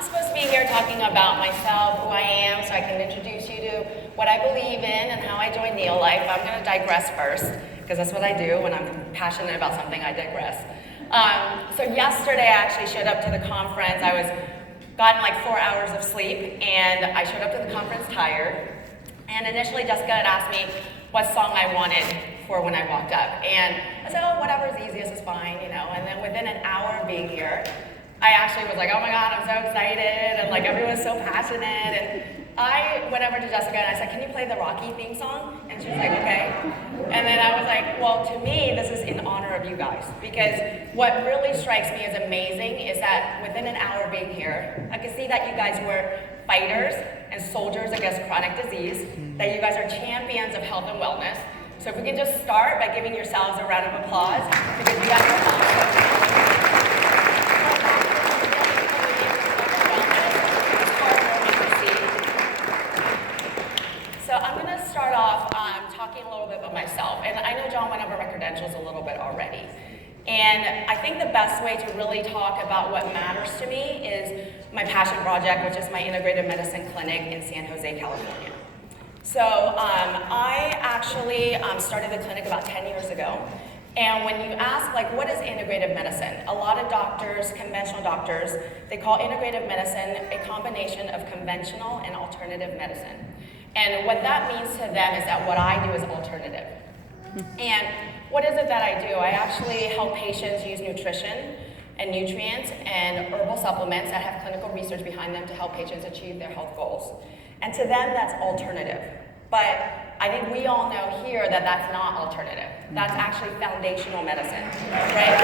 not supposed to be here talking about myself, who I am, so I can introduce you to what I believe in and how I joined Neo-Life. I'm going to digress first, because that's what I do when I'm passionate about something, I digress. So yesterday I actually showed up to the conference. I was gotten like 4 hours of sleep, and I showed up to the conference tired. And initially Jessica had asked me what song I wanted for when I walked up. And I said, oh, whatever's easiest is fine, you know. And then within an hour of being here, I actually was like, oh my God, I'm so excited. And like everyone was so passionate. And I went over to Jessica and I said, can you play the Rocky theme song? And she was like, okay. And then I was like, well, to me, this is in honor of you guys. Because what really strikes me as amazing is that within an hour of being here, I could see that you guys were fighters and soldiers against chronic disease, that you guys are champions of health and wellness. So if we can just start by giving yourselves a round of applause, because you guys are awesome. So I'm going to start off talking a little bit about myself. And I know John went over my credentials a little bit already. And I think the best way to really talk about what matters to me is my passion project, which is my integrative medicine clinic in San Jose, California. So I actually started the clinic about 10 years ago. And when you ask, like, what is integrative medicine? A lot of doctors, conventional doctors, they call integrative medicine a combination of conventional and alternative medicine. And what that means to them is that what I do is alternative. And what is it that I do? I actually help patients use nutrition and nutrients and herbal supplements that have clinical research behind them to help patients achieve their health goals. And to them, that's alternative. But I think we all know here that that's not alternative. That's actually foundational medicine, right?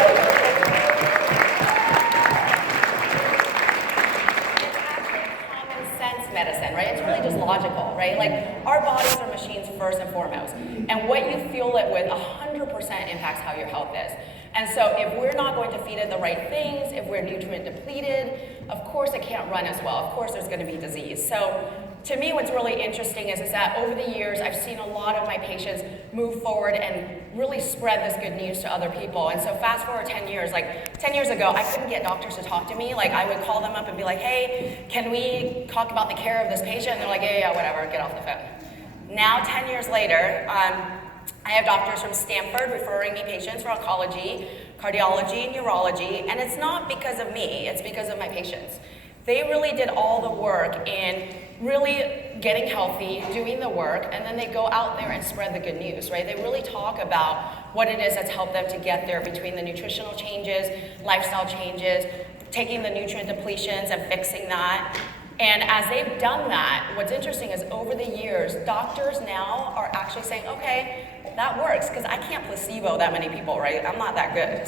It's actually common sense medicine, right? It's really just logical, right? Like, our bodies are machines first and foremost. And what you fuel it with 100% impacts how your health is. And so if we're not going to feed it the right things, if we're nutrient depleted, of course it can't run as well. Of course there's going to be disease. So to me, what's really interesting is that over the years, I've seen a lot of my patients move forward and really spread this good news to other people. And so fast forward 10 years, like 10 years ago, I couldn't get doctors to talk to me. Like, I would call them up and be like, hey, can we talk about the care of this patient? And they're like, yeah, whatever, get off the phone. Now, 10 years later, I have doctors from Stanford referring me patients for oncology, cardiology, and neurology, and it's not because of me, it's because of my patients. They really did all the work in really getting healthy, doing the work, and then they go out there and spread the good news, right? They really talk about what it is that's helped them to get there between the nutritional changes, lifestyle changes, taking the nutrient depletions and fixing that. And as they've done that, what's interesting is over the years, doctors now are actually saying, okay, that works, because I can't placebo that many people, right? I'm not that good.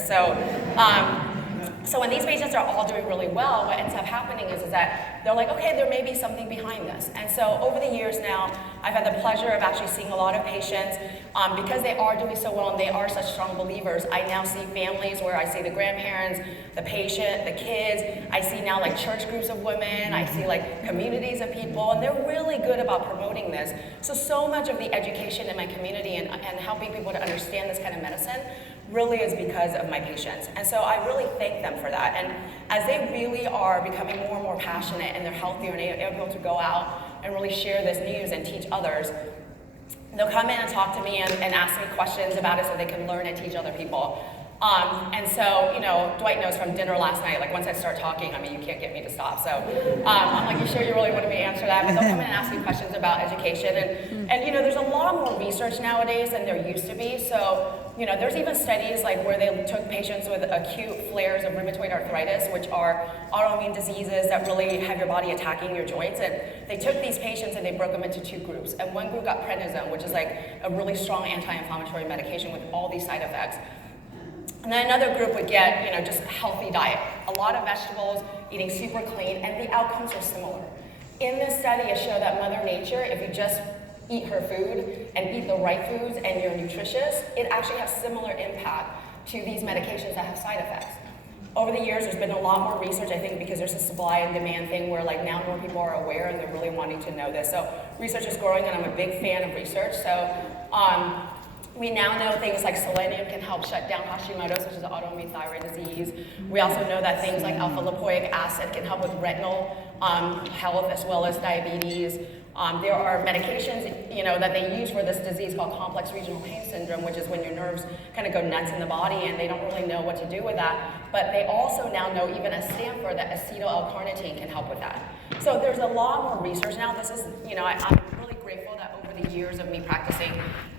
So when these patients are all doing really well, what ends up happening is that they're like, okay, there may be something behind this. And so over the years now, I've had the pleasure of actually seeing a lot of patients. Because they are doing so well and they are such strong believers, I now see families where I see the grandparents, the patient, the kids. I see now like church groups of women. I see like communities of people, and they're really good about promoting this. So much of the education in my community and helping people to understand this kind of medicine really is because of my patients. And so I really thank them for that. And as they really are becoming more and more passionate and they're healthier and able to go out and really share this news and teach others, they'll come in and talk to me and ask me questions about it so they can learn and teach other people. And so, you know, Dwight knows from dinner last night, like once I start talking, I mean, you can't get me to stop. So I'm like, you sure you really want me to answer that? But they'll come in and ask me questions about education. And you know, there's a lot more research nowadays than there used to be. So, you know, there's even studies like where they took patients with acute flares of rheumatoid arthritis, which are autoimmune diseases that really have your body attacking your joints. And they took these patients and they broke them into two groups. And one group got prednisone, which is like a really strong anti-inflammatory medication with all these side effects. And then another group would get, you know, just a healthy diet, a lot of vegetables, eating super clean, and the outcomes are similar. In this study, it showed that Mother Nature, if you just eat her food and eat the right foods and you're nutritious, it actually has similar impact to these medications that have side effects. Over the years, there's been a lot more research, I think, because there's a supply and demand thing where like now more people are aware and they're really wanting to know this. So research is growing, and I'm a big fan of research. So We now know things like selenium can help shut down Hashimoto's, which is an autoimmune thyroid disease. We also know that things like alpha-lipoic acid can help with retinal health as well as diabetes. There are medications, that they use for this disease called complex regional pain syndrome, which is when your nerves kind of go nuts in the body and they don't really know what to do with that. But they also now know, even at Stanford, that acetyl L-carnitine can help with that. So there's a lot more research now. This is, I'm really grateful that over the years of me practicing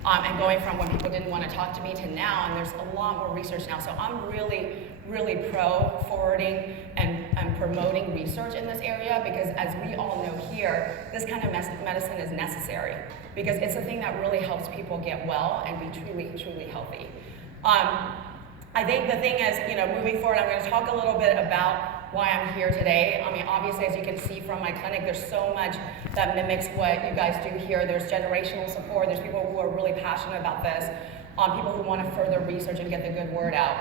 and going from when people didn't want to talk to me to now, and there's a lot more research now. So I'm really, really pro forwarding and promoting research in this area, because as we all know here, this kind of medicine is necessary because it's a thing that really helps people get well and be truly, truly healthy. I think the thing is, moving forward, I'm going to talk a little bit about why I'm here today. I mean, obviously, as you can see from my clinic, there's so much that mimics what you guys do here. There's generational support. There's people who are really passionate about this, people who want to further research and get the good word out.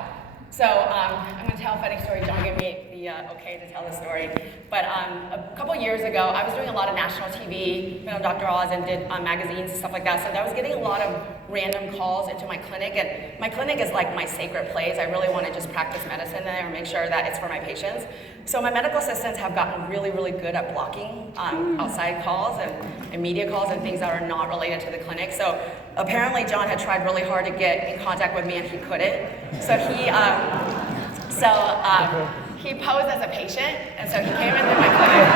So I'm going to tell a funny story. John gave me the okay to tell the story. But a couple years ago, I was doing a lot of national TV, Dr. Oz, and did magazines and stuff like that. So I was getting a lot of random calls into my clinic. And my clinic is like my sacred place. I really want to just practice medicine there and make sure that it's for my patients. So my medical assistants have gotten really, really good at blocking outside calls and media calls and things that are not related to the clinic. So apparently John had tried really hard to get in contact with me and he couldn't. So he posed as a patient, and so he came into my clinic.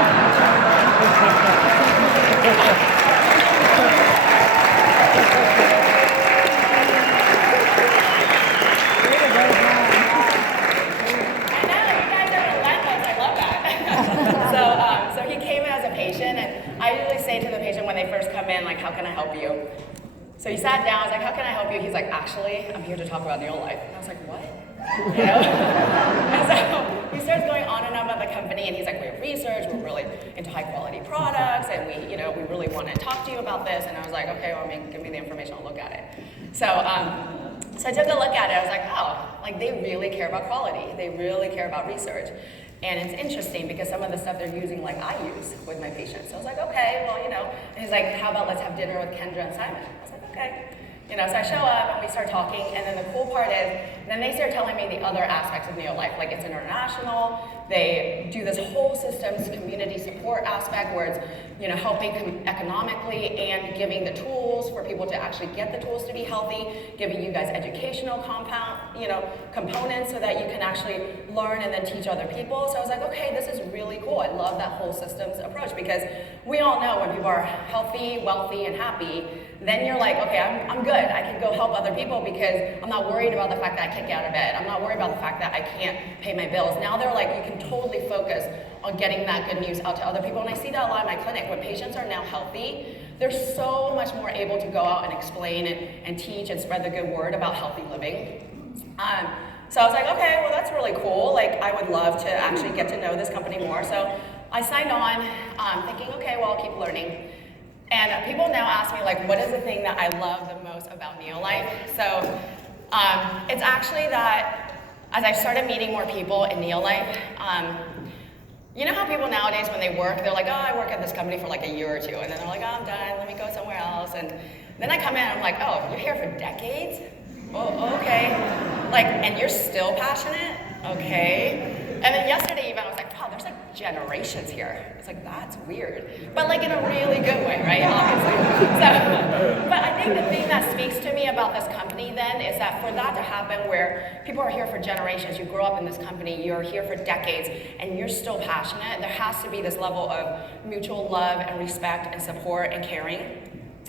I know, you guys are relentless. I love that. So he came in as a patient, and I usually say to the patient when they first come in, like, how can I help you? So he sat down, I was like, how can I help you? He's like, actually, I'm here to talk about your life. And I was like, what? And so he starts going on and on about the company, and he's like, we have research, we're really into high quality products, and we really want to talk to you about this. And I was like, okay, well, give me the information, I'll look at it. So I took a look at it, I was like, oh, like they really care about quality. They really care about research. And it's interesting because some of the stuff they're using, like I use with my patients. So I was like, okay, well, and he's like, how about let's have dinner with Kendra and Simon? I was like, okay. So I show up and we start talking, and then the cool part is, then they start telling me the other aspects of Neolife, like it's international, they do this whole systems community support aspect where it's, helping economically and giving the tools for people to actually get the tools to be healthy, giving you guys educational components so that you can actually learn and then teach other people. So I was like, okay, this is really cool. I love that whole systems approach, because we all know when people are healthy, wealthy, and happy, then you're like, okay, I'm good. I can go help other people because I'm not worried about the fact that I can't get out of bed. I'm not worried about the fact that I can't pay my bills. Now they're like, you can totally focus on getting that good news out to other people. And I see that a lot in my clinic. When patients are now healthy, they're so much more able to go out and explain and teach and spread the good word about healthy living. So I was like, okay, well, that's really cool. Like, I would love to actually get to know this company more. So I signed on thinking, okay, well, I'll keep learning. And people now ask me, like, what is the thing that I love the most about Neolife? So it's actually that as I started meeting more people in Neolife, you know how people nowadays, when they work, they're like, oh, I work at this company for like a year or two, and then they're like, oh, I'm done, let me go somewhere else. And then I come in and I'm like, oh, you're here for decades? Oh, okay. Like, and you're still passionate? Okay. And then yesterday even, I was like, wow, there's like generations here. It's like, that's weird. But like in a really good way, right? Obviously. But I think the thing that speaks to me about this company then is that for that to happen where people are here for generations, you grow up in this company, you're here for decades, and you're still passionate, there has to be this level of mutual love and respect and support and caring.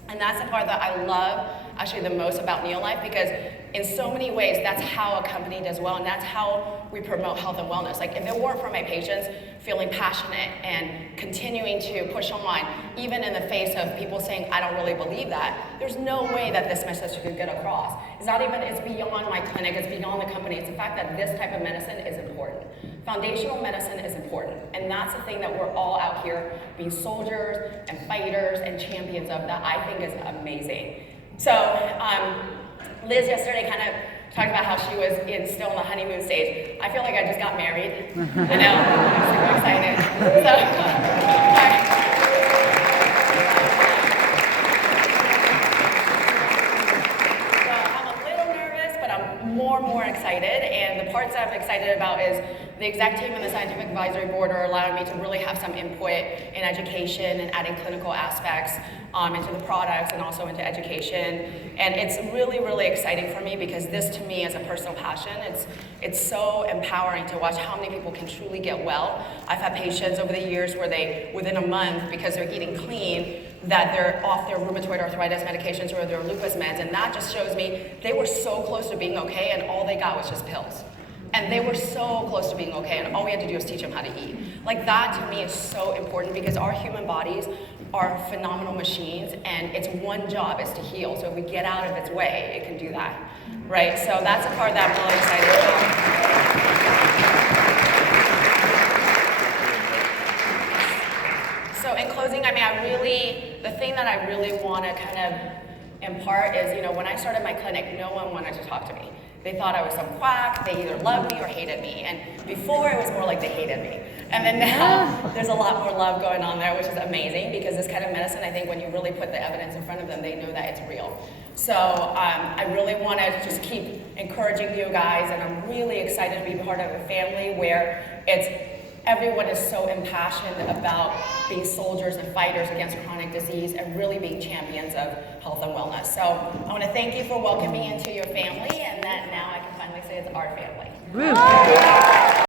And that's the part that I love actually the most about Neolife, because in so many ways, that's how a company does well, and that's how we promote health and wellness. Like, if it weren't for my patients feeling passionate and continuing to push on, even in the face of people saying, I don't really believe that, there's no way that this message could get across. It's not even, it's beyond my clinic, it's beyond the company. It's the fact that this type of medicine is important. Foundational medicine is important, and that's the thing that we're all out here being soldiers and fighters and champions of, that I think is amazing. So Liz yesterday kind of talked about how she was still in the honeymoon stage. I feel like I just got married. I know, I'm super excited. the exec team and the scientific advisory board are allowing me to really have some input in education and adding clinical aspects into the products and also into education. And it's really, really exciting for me because this to me is a personal passion. It's so empowering to watch how many people can truly get well. I've had patients over the years where they, within a month, because they're eating clean, that they're off their rheumatoid arthritis medications or their lupus meds, and that just shows me they were so close to being okay and all they got was just pills. And they were so close to being okay, and all we had to do was teach them how to eat. Like that to me is so important because our human bodies are phenomenal machines, and its one job is to heal. So if we get out of its way, it can do that, right? So that's the part that I'm really excited about. So in closing, I mean, the thing that I really want to kind of impart is, when I started my clinic, no one wanted to talk to me. They thought I was some quack. They either loved me or hated me. And before, it was more like they hated me. And then now, there's a lot more love going on there, which is amazing because this kind of medicine, I think when you really put the evidence in front of them, they know that it's real. So I really want to just keep encouraging you guys, and I'm really excited to be part of a family where everyone is so impassioned about being soldiers and fighters against chronic disease and really being champions of health and wellness. So I want to thank you for welcoming me into your family, and that now I can finally say it's our family.